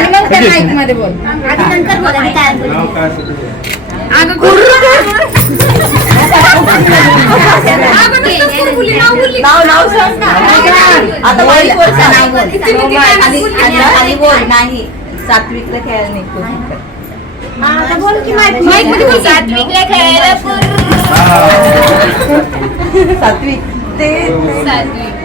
आणि मग त्या माईक मध्ये बोल. आधी नंतर बोल आणि काय बोल. अगं नाव सांग ना. आता माईक वर नाव बोल. आधी बोल. नाही सात्विकला खेळायला नाही. आता बोल की माईक मध्ये बोल. सात्विकला खेळायला सात्विक ते सात्विक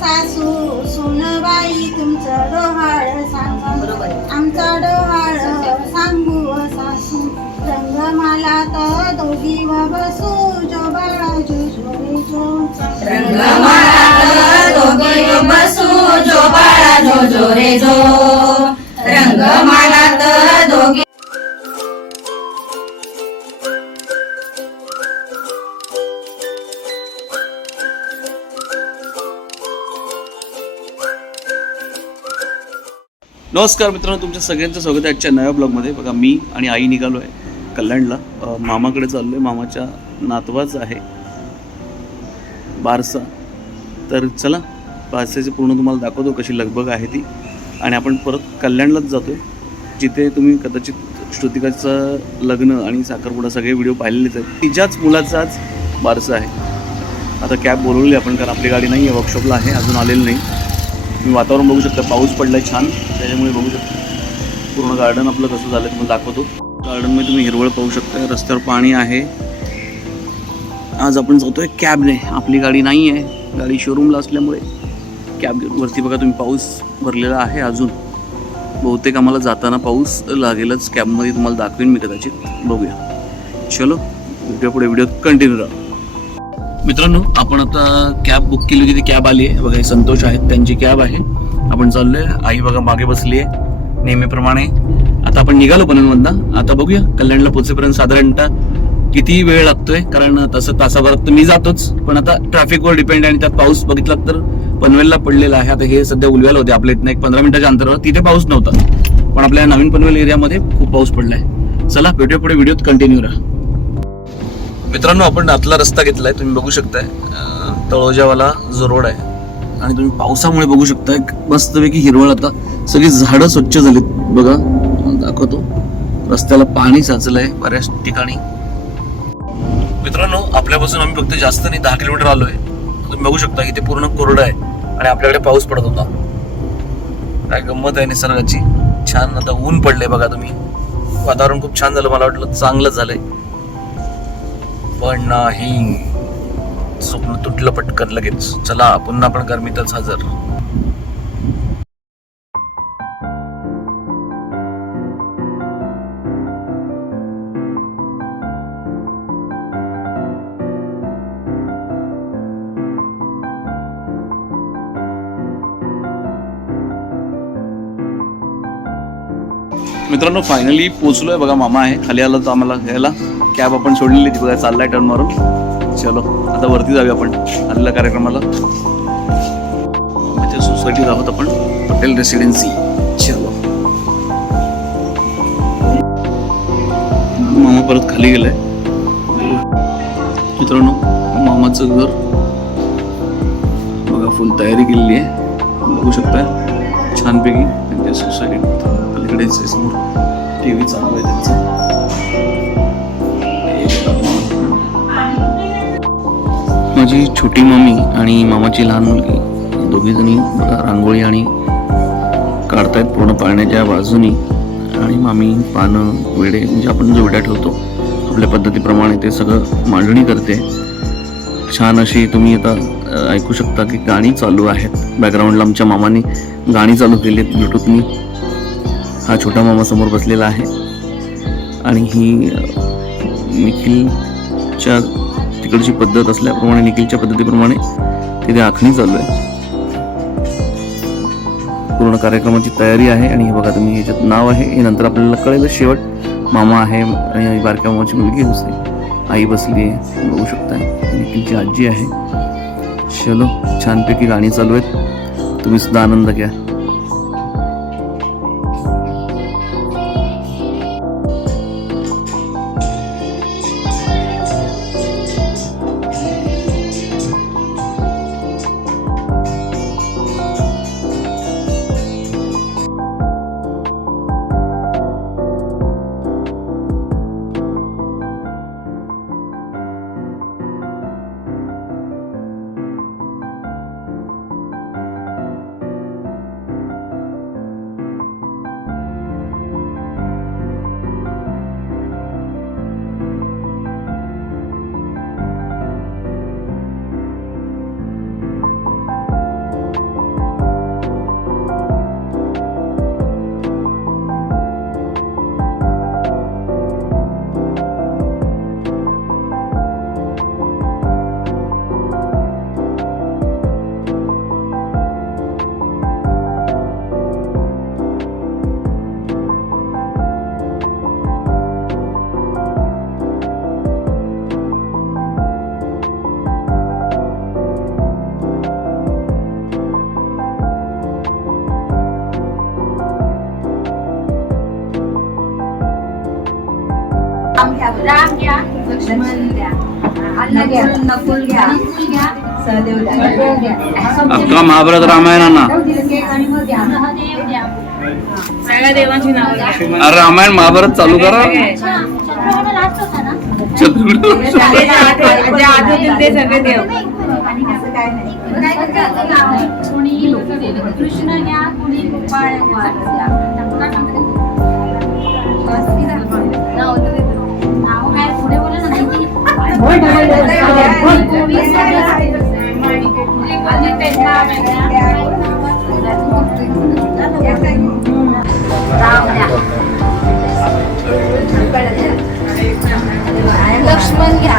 सासू सुनबाई तुमचं डोहाळ सांगा आमचा डोहाळ सांगू सासू रंगमाला तर दोघी बसू जो बाळा जो जो रंगमाला दोघी बसू जो बाळा जो जो रे जो रंगमाला दोघी. नमस्कार मित्रांनो, तुमच्या सगळ्यांचं स्वागत आहे आजच्या नव्या ब्लॉगमध्ये. बघा, मी आणि आई निघालो आहे कल्याणला. मामाकडे चाललो आहे. मामाच्या नातवाचं आहे बारसा. तर चला, बारसाची पूर्ण तुम्हाला दाखवतो कशी लगबग आहे ती. आणि आपण परत कल्याणलाच जातो आहे, जिथे तुम्ही कदाचित श्रुतिकाचं लग्न आणि साखरपुडा सगळे व्हिडिओ पाहिलेलेच आहेत. तिच्याच मुलाचाच बारसा आहे. आता कॅब बोलवली आपण, कारण आपली गाडी नाही आहे, वर्कशॉपला आहे, अजून आलेली नाही. तुम्ही वातावरण बघू शकता, पाऊस पडला आहे छान, त्याच्यामुळे बघू शकता पूर्ण गार्डन आपलं कसं झालं तुम्हाला दाखवतो. गार्डनमध्ये तुम्ही हिरवळ पाहू शकता, रस्त्यावर पाणी आहे. आज आपण जातो आहे कॅबने, आपली गाडी नाही आहे, गाडी शोरूमला असल्यामुळे कॅब घेऊन. वरती बघा तुम्ही, पाऊस भरलेला आहे अजून. बहुतेक आम्हाला जाताना पाऊस लागेलच. कॅबमध्ये तुम्हाला दाखवेन मी कदाचित, बघूया. चलो, पुढे व्हिडिओ कंटिन्यू राहा. मित्रांनो, आपण आता कॅब बुक केली होती, ती कॅब आली आहे. बघा, संतोष आहेत, त्यांची कॅब आहे. आपण चाललोय. आई बघा मागे बसली आहे नेहमीप्रमाणे. आता आपण निघालो पनवेलमधनं. आता बघूया कल्याणला पोहोचेपर्यंत साधारणतः किती वेळ लागतोय, कारण तसं तासाभरात तर मी जातोच, पण आता ट्रॅफिकवर डिपेंड आहे. आणि त्यात पाऊस बघितला तर पनवेलला पडलेला आहे. आता हे सध्या उलव्याला होते, आपल्या इथनं एक 15 मिनिटाच्या अंतरावर. तिथे पाऊस नव्हता, पण आपल्या नवीन पनवेल एरियामध्ये खूप पाऊस पडलाय. चला, भेटूया पुढे, व्हिडिओत कंटिन्यू राहा. मित्रांनो, आपण आतला रस्ता घेतलाय, तुम्ही बघू शकताय. तळोजावाला जो रोड आहे, आणि तुम्ही पावसामुळे बघू शकताय मस्तपैकी हिरवळ. आता सगळी झाडं स्वच्छ झालीत. बघा, दाखवतो, रस्त्याला पाणी साचलंय बऱ्याच ठिकाणी. मित्रांनो, आपल्यापासून आम्ही फक्त जास्त नाही 10 किलोमीटर आलोय. तुम्ही बघू शकता की ते पूर्ण कोरडं आहे आणि आपल्याकडे पाऊस पडत होता. काय गंमत आहे निसर्गाची. छान आता ऊन पडलंय बघा तुम्ही. वातावरण खूप छान झालं, मला वाटलं चांगलं झालंय, पण नाही, स्वप्न तुटलं पटकन लगेच. चला, पुन्हा आपण गरमीतच हजर. मित्रांनो, फायनली पोहोचलोय. बघा, मामा आहे खाली. आला तर आम्हाला घ्यायला. कॅब आपण सोडलेली ती बघा, चाललाय टर्न मारून. चलो, आता वरती जाऊया आपण आलेल्या कार्यक्रमाला. माझ्या सोसायटीत आहोत आपण, पटेल रेसिडेन्सी. चलो, मामा परत खाली गेलाय. मित्रांनो, मामाचं घर बघा, फुल तयारी केलेली आहे, बघू शकताय छानपैकी. त्यांच्या सोसायटीत पलीकडे समोर TV चालू आहे त्यांचं. माझी छोटी मामी आणि मामाची लहान मुलगी दोघी जणी रांगोळी आणि काढतायत पूर्ण पाण्याच्या बाजूनी. आणि मामी पानं, वेडे, म्हणजे आपण जो विडा ठेवतो आपल्या पद्धतीप्रमाणे ते सगळं मांडणी करते. छान अशी तुम्ही आता ऐकू शकता की गाणी चालू आहेत बॅकग्राऊंडला. आमच्या मामाने गाणी चालू केली आहेत ब्लूटूथनी. हा छोटा मामा समोर बसलेला आहे आणि ही निखिलच्या तिकडची पद्धत असल्याप्रमाणे, निखिलच्या पद्धतीप्रमाणे तिथे आखणी चालू आहे. पूर्ण कार्यक्रमाची तयारी आहे. आणि हे बघा तुम्ही, ह्याच्यात नाव आहे, हे नंतर आपल्याला कळेल. शेवट मामा आहे आणि बारक्या मामाची मुलगी दुसरी आई बसली आहे, बघू शकताय. निखिलची आजी आहे. चलो, छानपैकी गाणी चालू आहेत, तुम्ही सुद्धा आनंद घ्या. घ्या, लक्ष्मण घ्या, नकुल घ्या, सहदेव घ्या. अख्खा महाभारत रामायणाना सगळ्या देवांची नावं घ्या. अरे रामायण महाभारत चालू करा. चंद्रग्रहण जे आठवतील ते सगळे देव. कोणी कृष्ण घ्या, कोणी गोपाळ नाव काय पुढे बोला ना. लक्ष्मण घ्या.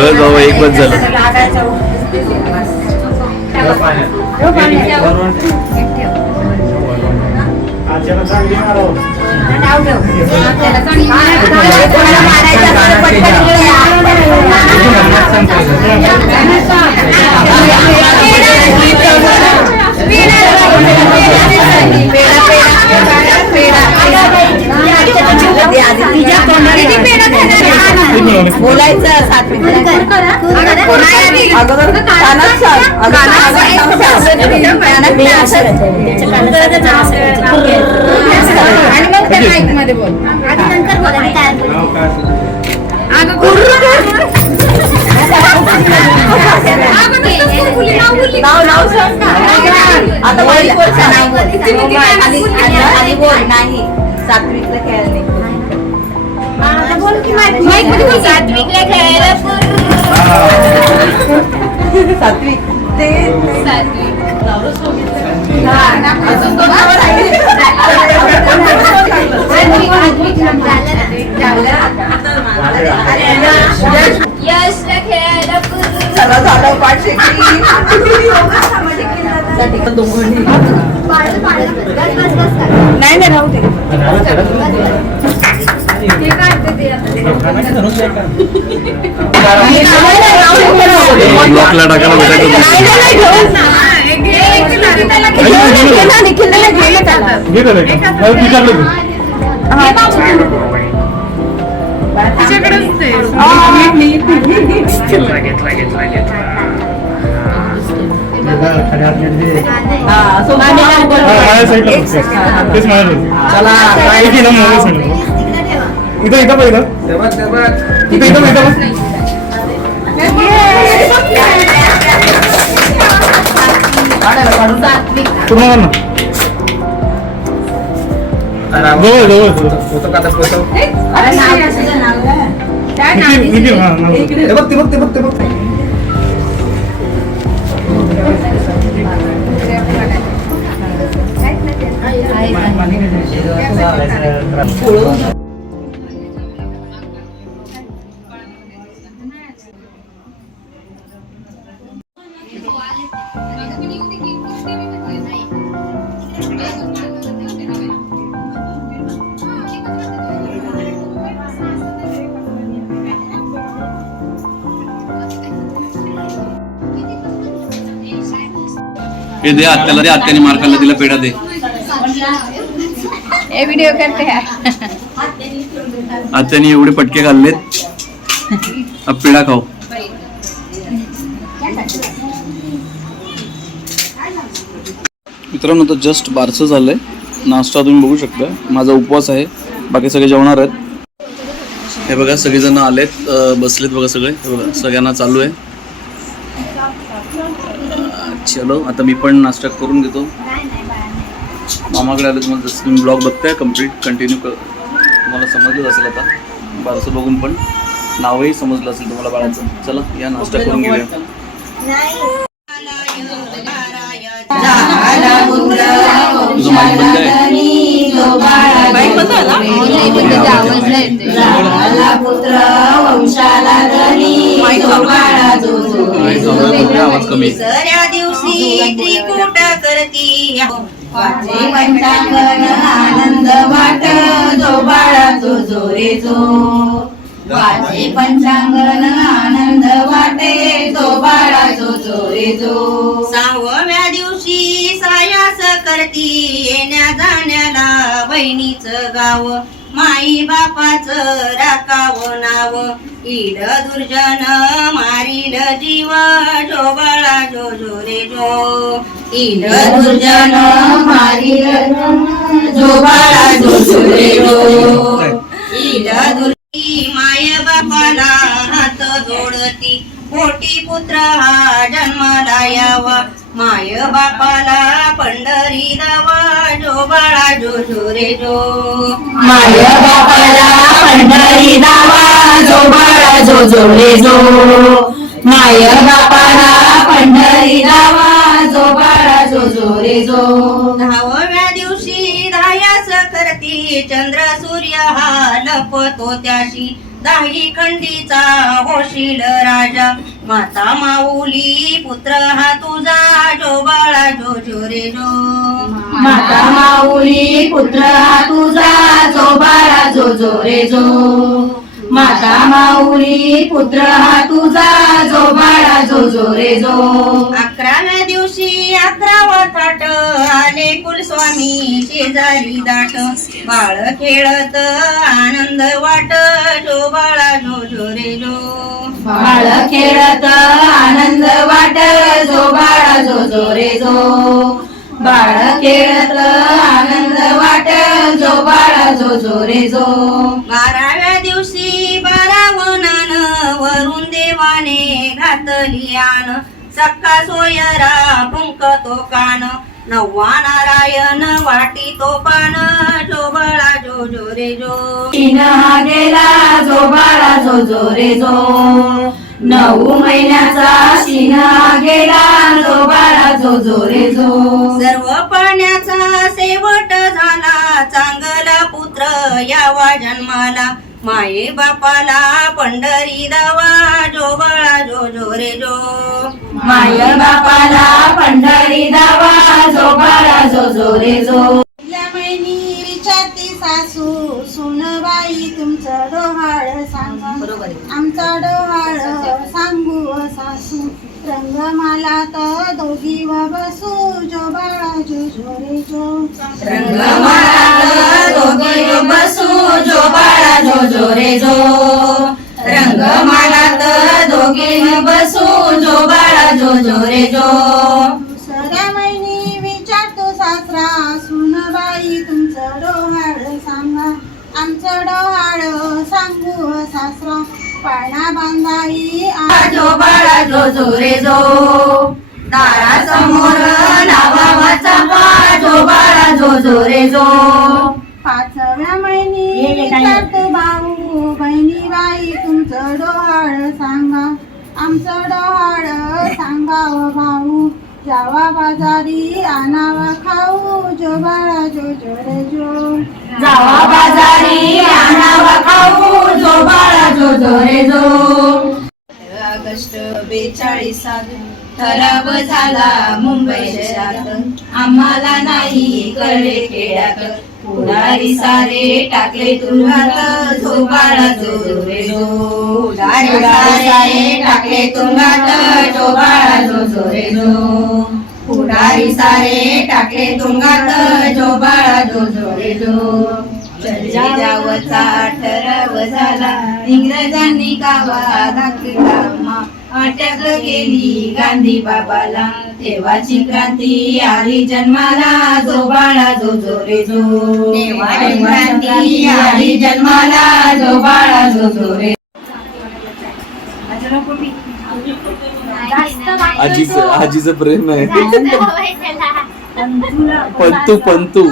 बस बाबा एक बस झालं. बोलायचं सात्विक अगोदर कानात सांग. आणि मग त्या माईक मध्ये बोल. नाव सांग. आता माईक वर सांग. आधी बोल. नाही सात्विकला खेळायला नाही. सात्विकला खेळायला सात्विक ते चला झालं पाठ नाही राहू दे. ब्लॉकला टाकायला हे दे आत्याला दे. आत्याने मार खाल्ला तिला पेढा दे. हे व्हिडिओ करते. आत्याने एवढे पटके खाल्लेत. अब पेढा खाऊ. मित्रांनो तर जस्ट बारसं झालंय. नाश्ता तुम्ही बघू शकता. माझा उपवास आहे. बाकी सगळे जेवणार आहेत. हे बघा सगळेजण आलेत, बसलेत बघा सगळे. हे बघा सगळ्यांना चालू आहे. चलो आता मी पण नाश्ता करून घेतो. मामाकडे आले. तुम्हाला जसं तुम्ही ब्लॉग बघताय कम्प्लीट कंटिन्यू तुम्हाला समजलं असेल. आता बारसं बघून पण नावही समजलं असेल तुम्हाला बाळाचं. चला या नाश्ता करून घेऊया. तुझं माईक बंद आहे. बाईक बंद झाला. आवाज कमी. आनंद वाट जो बाळा जो जो रे जो वाचे पंचांगण आनंद वाटे जो बाळा जो जो रे जो 6व्या दिवशी सायास करती येण्या जाण्याला बहिणीचं गाव माई बापाचं राखावं नाव इड दुर्जन मारील जीव जो बाळा जो जो रे जो इड दुर्जन मारील जो बाळा जो जो रे जो इड दुर्गी माय बापाला हात जोडती पोटी पुत्र हा जन्माला यावा माय बापाला पंढरी दावा जो बाळा जो जो रे जो माय बापाला पंढरी दावा जो बाळा जो जो रे जो माय बापाला पंढरी दावा जो बाळा जो जो रे जो 10व्या दिवशी धायास करती चंद्र सूर्य हा लपतो त्याशी 10 खंडीचा होशील राजा माता माऊली पुत्र हा तुझा जो बाळा जो जो रे जो माता माऊली पुत्र हा तुझा जो बाळा जो जो रे जो माता माऊली पुत्र हा तुझा जो बाळा जो जो रे जो 11व्या दिवशी 11वा थाट आले कुलस्वामी शेजारी दाट बाळ खेळत आनंद वाट जो बाळा जो जो रे जो बाळ खेळत आनंद वाट जो बाळा जो जो रे जो बाळ खेळत आनंद वाट जो बाळा जो जो रे जो 12व्या दिवशी 12वनान वरून देवाने घातली आन सक्का सोयरा फुंकतो कान 9वा नारायण वाटी तो पान जो बाळा जो जो रे जो हा गेला जो बाळा जो जो रे जो 9 महिन्याचा शिना गेला जो बाळा जो जो रे जो सर्व पाण्याचा शेवट झाला चांगला पुत्र यावा जन्माला माये बापाला पंढरी दावा जो बाळा जो जो रे जो माये बापाला पंढरी दावा जो बाळा जो जो रे जो महिनी विचारती सासू सुनबाई तुमचं डोहाळ सांगा आमचा डोहाळ सांगू सासू रंगमाला तर दोघी व बसू जो बाळा जो जो रे जो रंगमाला तर दोघी व बसू जो बाळा जो जो रे जो रंगमाला तर दोघी व बसू जो बाळा जो जो रे जो दुसऱ्या महिनी विचारतो सासरा सुनबाई तुमचं डोहाळ सांगा आमचं डोहाळ सांगू सासरा पाळणा बांधाई जो बाळा जो जो रे जो दारासमोर लावावा चाफा जो बाळा जो जो रे जो 5व्या महिनी विचारतो भाऊ बहिणी बाई तुमचं डोहाळ सांगा आमचं डोहाळ सांगा व भाऊ जावा बाजारी आणावा खाऊ जो बाळा जो जो रे जो जावा बाजारी आणावा खाऊ जो बाळा जो जो रे जो ऑगस्ट 42 ठराव झाला मुंबई शहरात आम्हाला नाही कळले खेड्यात पुढारी सारे टाकले तुरुंगात जो बाळा जो जो रे जो पुढारी सारे टाकले तुरुंगात जो बाळा जो जो रे जो पुढारी सारे टाकले तुरुंगात जो बाळा जो जो रे जो जावचा ठराव झाला इंग्रजांनी गावा दाखला अटक केली गांधी बाबाला तेव्हाची क्रांती आली जन्माला जो बाळा जो जो रे जो तेव्हाची क्रांती आली जन्माला जो बाळा जो जो रे आजीचं प्रेम आहे पंतू पंतू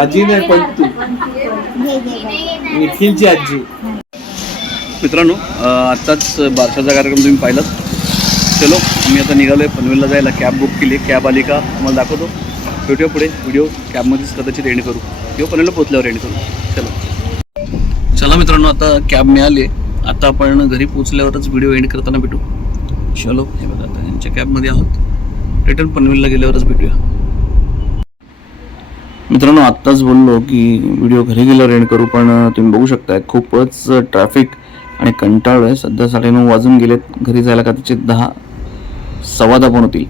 आजी नाही पंतू निखिलची आजी. मित्रांनो आत्ताच बारशाचा कार्यक्रम तुम्ही पाहिलात. चलो मी आता निघालोय पनवेलला जायला. कॅब बुक केली. कॅब आली का तुम्हाला दाखवतो. भेटूया पुढे. व्हिडिओ कॅबमध्येच कदाचित एंड करू किंवा पनवेलला पोहोचल्यावर एंड करू. चला मित्रांनो आता कॅब मिळाली. आता आपण घरी पोहोचल्यावरच व्हिडिओ एंड करताना भेटू. चलो हे बघा आता यांच्या कॅबमध्ये आहोत. रिटर्न पनवेलला गेल्यावरच भेटूया. मित्रांनो, आत्ताच बोललो की व्हिडिओ घरी गेल्यावर एंड करू, पण तुम्ही बघू शकताय खूपच ट्रॅफिक आणि कंटाळलो आहे. सध्या 9:30 वाजून गेलेत. घरी जायला कदाचित 10, 10:15 पण होतील.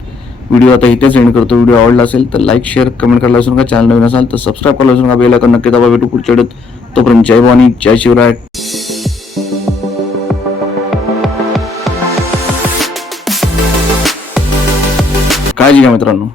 व्हिडिओ आता इथेच एंड करतो. व्हिडिओ आवडला असेल तर लाईक, शेअर, कमेंट करायला विसरू नका. चॅनल नवीन असाल तर सबस्क्राईब करायला विसरू नका. बेल आयकॉन नक्की दाबा. भेटू पुढच्या व्हिडिओत. तोपर्यंत जय भवानी, जय शिवराय. काळजी घ्या मित्रांनो.